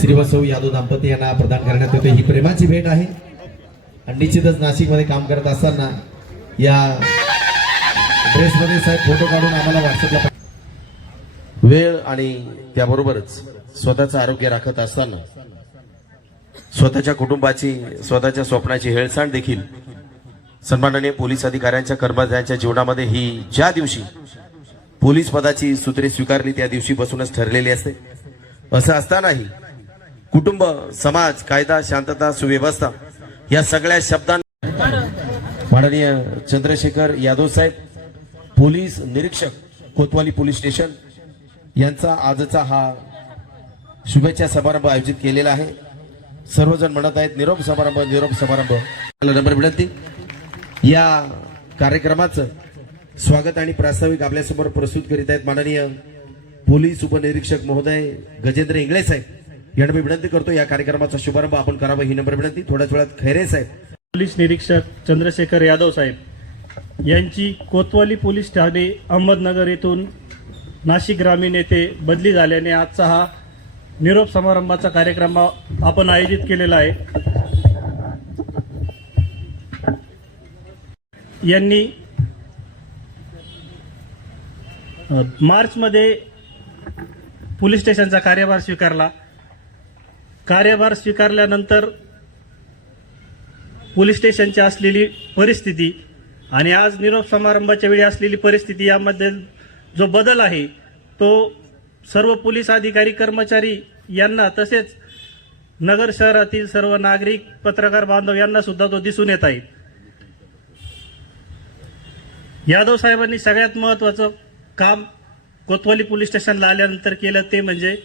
श्रीवासव यादव दाम्पत्य यांना प्रदान करण्यात येते ही प्रेमाची भेट आहे. आणि निश्चितच नाशिकमध्ये काम करत असताना या ड्रेसमध्ये साहेब फोटो काढून आम्हाला व्हॉट्सअपला वेळ आणि त्याबरोबरच स्वतःचं आरोग्य राखत असताना स्वतःच्या कुटुंबाची स्वतःच्या स्वप्नाची हेळसांड देखील सन्माननीय पोलीस अधिकाऱ्यांच्या कर्मचाऱ्यांच्या जीवनामध्ये ही ज्या दिवशी पोलीस पदाची सूत्रे स्वीकारली त्या दिवशी बसूनच ठरलेली असते. असं असतानाही कुटुंब समाज कायदा शांतता सुव्यवस्था या सगळ्या शब्दांना माननीय चंद्रशेखर यादव साहेब पोलीस निरीक्षक कोतवाली पोलीस स्टेशन यांचा आजचा हा शुभेच्छा समारंभ आयोजित केलेला आहे. सर्वजण म्हणत आहेत निरोप समारंभ निरोप समारंभ. नंबर विनंती या कार्यक्रमाचं स्वागत आणि प्रास्ताविक आपल्यासमोर प्रस्तुत करीत आहेत माननीय पोलीस उपनिरीक्षक महोदय गजेंद्र इंगळे साहेब. यांना मी विनंती करतो या कार्यक्रमाचा शुभारंभ आपण करावा ही नंबर विनंती. थोड्याच वेळात खैरे साहेब. पोलीस निरीक्षक चंद्रशेखर यादव साहेब यांची कोतवाली पोलीस ठाणे अहमदनगर येथून नाशिक ग्रामीण येथे बदली झाल्याने आजचा हा निरोप समारंभाचा कार्यक्रम आपण आयोजित केलेला आहे. यांनी मार्चमध्ये पोलीस स्टेशनचा कार्यभार स्वीकारला. कार्यभार स्वीकारल्यानंतर पोलीस स्टेशनची असलेली परिस्थिती आणि आज निरोप समारंभाच्या वेळी असलेली परिस्थिती यामध्ये जो बदल आहे तो सर्व पोलीस अधिकारी कर्मचारी यांना तसेच नगर शहरातील सर्व नागरिक पत्रकार बांधव यांना सुद्धा तो दिसून येत आहे. यादव साहेबांनी सगळ्यात महत्वाचं काम कोतवाली पोलीस स्टेशनला आल्यानंतर केलं ते म्हणजे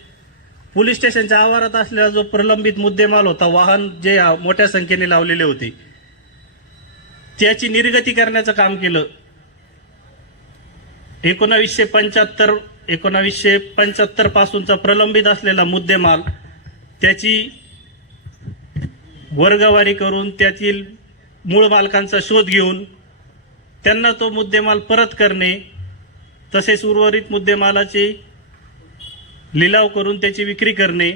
पोलीस स्टेशनच्या आवारात असलेला जो प्रलंबित मुद्देमाल होता वाहन जे मोठ्या संख्येने लावलेले होते त्याची निर्गती करण्याचं काम केलं. एकोणावीसशे पंच्याहत्तर एकोणावीसशे पंच्याहत्तर पासूनचा प्रलंबित असलेला मुद्देमाल त्याची वर्गवारी करून त्यातील मूळ मालकांचा शोध घेऊन त्यांना तो मुद्देमाल परत करणे तसेच उर्वरित मुद्देमालाची लिलाव करून त्याची विक्री करणे.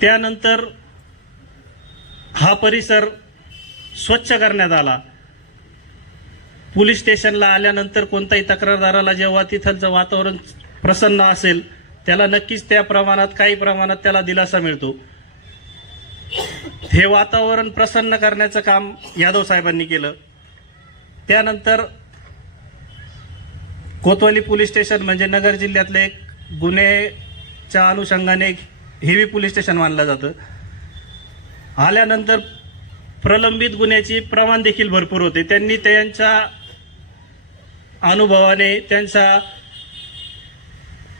त्यानंतर हा परिसर स्वच्छ करण्यात आला. पोलीस स्टेशनला आल्यानंतर कोणताही तक्रारदाराला जेव्हा तिथलचं वातावरण प्रसन्न असेल त्याला नक्कीच त्या प्रमाणात काही प्रमाणात त्याला दिलासा मिळतो. हे वातावरण प्रसन्न करण्याचं काम यादव साहेबांनी केलं. त्यानंतर कोतवाली पोलीस स्टेशन म्हणजे नगर जिल्ह्यातलं एक गुन्हेच्या अनुषंगाने एक हेवी पोलीस स्टेशन मानलं जातं. आल्यानंतर प्रलंबित गुन्ह्याची प्रमाण देखील भरपूर होते. त्यांनी त्यांच्या अनुभवाने त्यांचा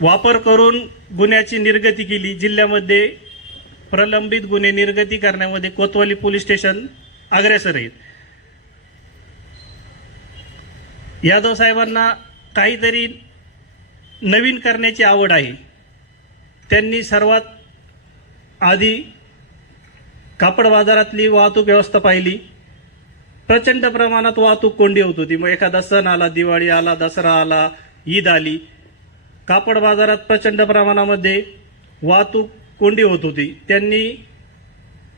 वापर करून गुन्ह्याची निर्गती केली. जिल्ह्यामध्ये प्रलंबित गुन्हे निर्गती करण्यामध्ये कोतवाली पोलीस स्टेशन अग्रेसर आहेत. यादव साहेबांना काहीतरी नवीन करण्याची आवड आहे. त्यांनी सर्वात आधी कापड बाजारातली वाहतूक व्यवस्था पाहिली. प्रचंड प्रमाणात वाहतूक कोंडी होत होती. मग एखादा सण आला दिवाळी आला दसरा आला ईद आली. कापड बाजारात प्रचंड प्रमाणामध्ये वाहतूक कोंडी होत होती. त्यांनी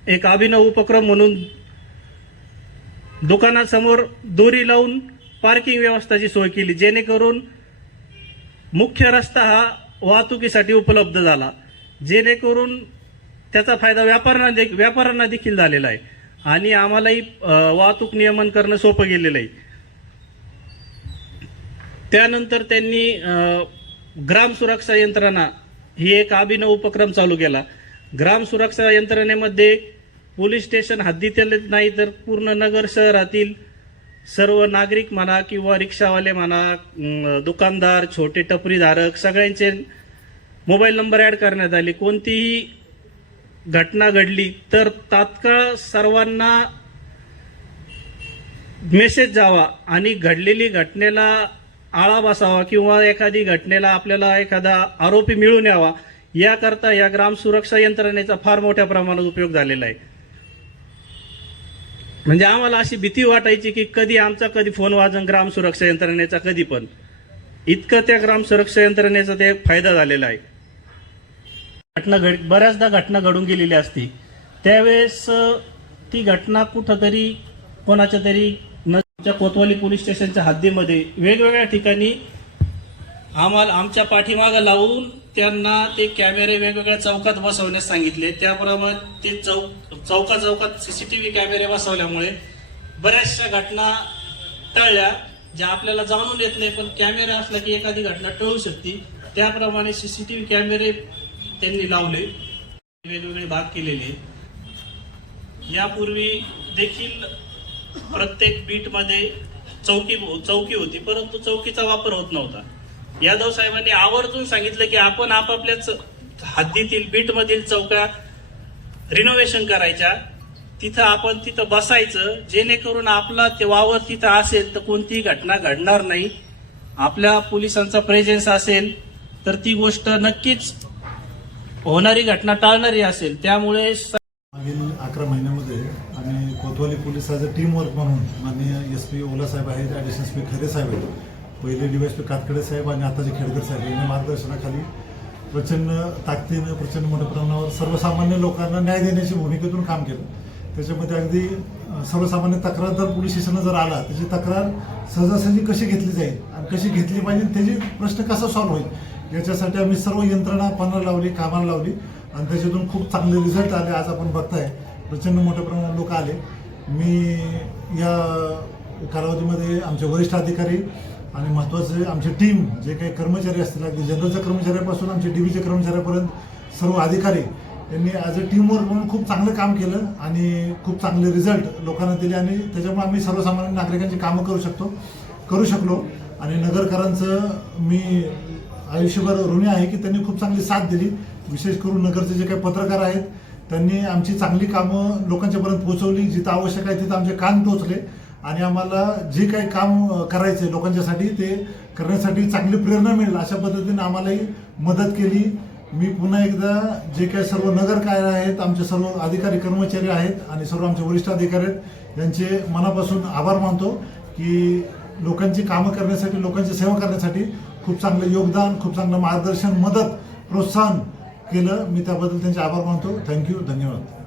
एक अभिनव उपक्रम म्हणून दुकानासमोर दोरी लावून पार्किंग व्यवस्थाची सोय केली जेणेकरून मुख्य रस्ता हा वाहतुकीसाठी उपलब्ध झाला. जेणेकरून त्याचा फायदा व्यापाऱ्यांना दे- व्यापाऱ्यांना देखील झालेला आहे. आणि आम्हालाही वाहतूक नियमन करणं सोपं गेलेलं आहे. त्यानंतर त्यांनी ग्राम सुरक्षा यंत्रणा ही एक अभिनव उपक्रम चालू केला. ग्राम सुरक्षा यंत्रणेमध्ये पोलीस स्टेशन हद्दीतले नाही तर पूर्ण नगर शहरातील सर्व नागरिक म्हणा किंवा रिक्षावाले म्हणा दुकानदार छोटे टपरीधारक सगळ्यांचे मोबाईल नंबर ॲड करण्यात आले. कोणतीही घटना घडली तर तात्काळ सर्वांना मेसेज जावा आणि घडलेली घटनेला आळा बसावा किंवा एखादी घटनेला आपल्याला एखादा आरोपी मिळून यावा. याकरता या ग्राम सुरक्षा यंत्रणेचा फार मोठ्या प्रमाणात उपयोग झालेला आहे. म्हणजे आम्हाला अशी भीती वाटायची की कधी आमचा कधी फोन वाजन ग्राम सुरक्षा यंत्रणेचा कधी पण. इतकं त्या ग्राम सुरक्षा यंत्रणेचा ते फायदा झालेला आहे. घटना घड बऱ्याचदा घटना घडून गेलेली असते त्यावेळेस ती घटना कुठंतरी कोणाच्या तरी न- आमच्या कोतवाली पोलीस स्टेशनच्या हद्दीमध्ये वेगवेगळ्या ठिकाणी आम्हाला आमच्या पाठीमागं लावून त्यांना ते कॅमेरे वेगवेगळ्या चौकात बसवण्यास सांगितले. त्याप्रमाणे ते चौक चौका चौकात सीसीटीव्ही कॅमेरे बसवल्यामुळे बऱ्याचशा घटना टळल्या ज्या आपल्याला जाणून येत नाही पण कॅमेरा असला की एखादी घटना टळू शकते. त्याप्रमाणे सीसीटीव्ही कॅमेरे त्यांनी लावले वेगवेगळे भाग केलेले. यापूर्वी देखील प्रत्येक बीटमध्ये चौकी चौकी होती परंतु चौकीचा वापर होत नव्हता. यादव साहेबांनी आवर्जून सांगितलं की आपण आपापल्याच हद्दीतील बीटमधील चौका रिनोव्हेशन करायच्या. तिथं आपण तिथं बसायचं. जेणेकरून आपला ते वावर तिथं असेल तर कोणतीही घटना घडणार नाही. आपल्या पोलिसांचा प्रेझेन्स असेल तर ती गोष्ट नक्कीच होणारी घटना टाळणारी असेल. त्यामुळे मागील अकरा महिन्यामध्ये आम्ही कोतवाली पोलिसाचं टीम वर्क म्हणून माननीय एस पी ओला साहेब आहेत ॲडिशनल एस पी खरे साहेब आहेत. पहिले डी पी कातकडे साहेब आणि आताचे खेडकर साहेब यांच्या मार्गदर्शनाखाली प्रचंड ताकदीनं प्रचंड मोठ्या प्रमाणावर सर्वसामान्य लोकांना न्याय देण्याची भूमिकेतून काम केलं. त्याच्यामध्ये अगदी सर्वसामान्य तक्रार जर पोलीस स्टेशनला जर आला त्याची तक्रार सहजासहजी कशी घेतली जाईल आणि कशी घेतली पाहिजे त्याची प्रश्न कसा सॉल्व्ह होईल? याच्यासाठी आम्ही सर्व यंत्रणा पणाला लावली कामाला लावली आणि त्याच्यातून खूप चांगले रिझल्ट आले आज आपण बघताय. प्रचंड मोठ्या प्रमाणात लोक आले. मी या कालावधीमध्ये आमचे वरिष्ठ अधिकारी आणि महत्त्वाचे आमची टीम जे काही कर्मचारी असतील अगदी जनरलच्या कर्मचाऱ्यापासून आमचे डीबीच्या कर्मचाऱ्यापर्यंत सर्व अधिकारी यांनी ॲज अ टीमवर्क म्हणून खूप चांगलं काम केलं आणि खूप चांगले रिझल्ट लोकांना दिले आणि त्याच्यामुळे आम्ही सर्वसामान्य नागरिकांची कामं करू शकतो करू शकलो. आणि नगरकरांचं मी आयुष्यभर ऋणी आहे की त्यांनी खूप चांगली साथ दिली. विशेष करून नगरचे जे काही पत्रकार आहेत त्यांनी आमची चांगली कामं लोकांच्यापर्यंत पोहोचवली. जिथं आवश्यक आहे तिथं आमचे कान टोचले. आणि आम्हाला जे काही काम करायचे लोकांच्यासाठी ते करण्यासाठी चांगली प्रेरणा मिळेल अशा पद्धतीने आम्हालाही मदत केली. मी पुन्हा एकदा जे काही सर्व नगर काय आहेत आमचे सर्व अधिकारी कर्मचारी आहेत आणि सर्व आमचे वरिष्ठ अधिकारी आहेत यांचे मनापासून आभार मानतो की लोकांची कामं करण्यासाठी लोकांची सेवा करण्यासाठी खूप चांगलं योगदान खूप चांगलं मार्गदर्शन मदत प्रोत्साहन केलं. मी त्याबद्दल त्यांचे आभार मानतो. थँक्यू. धन्यवाद.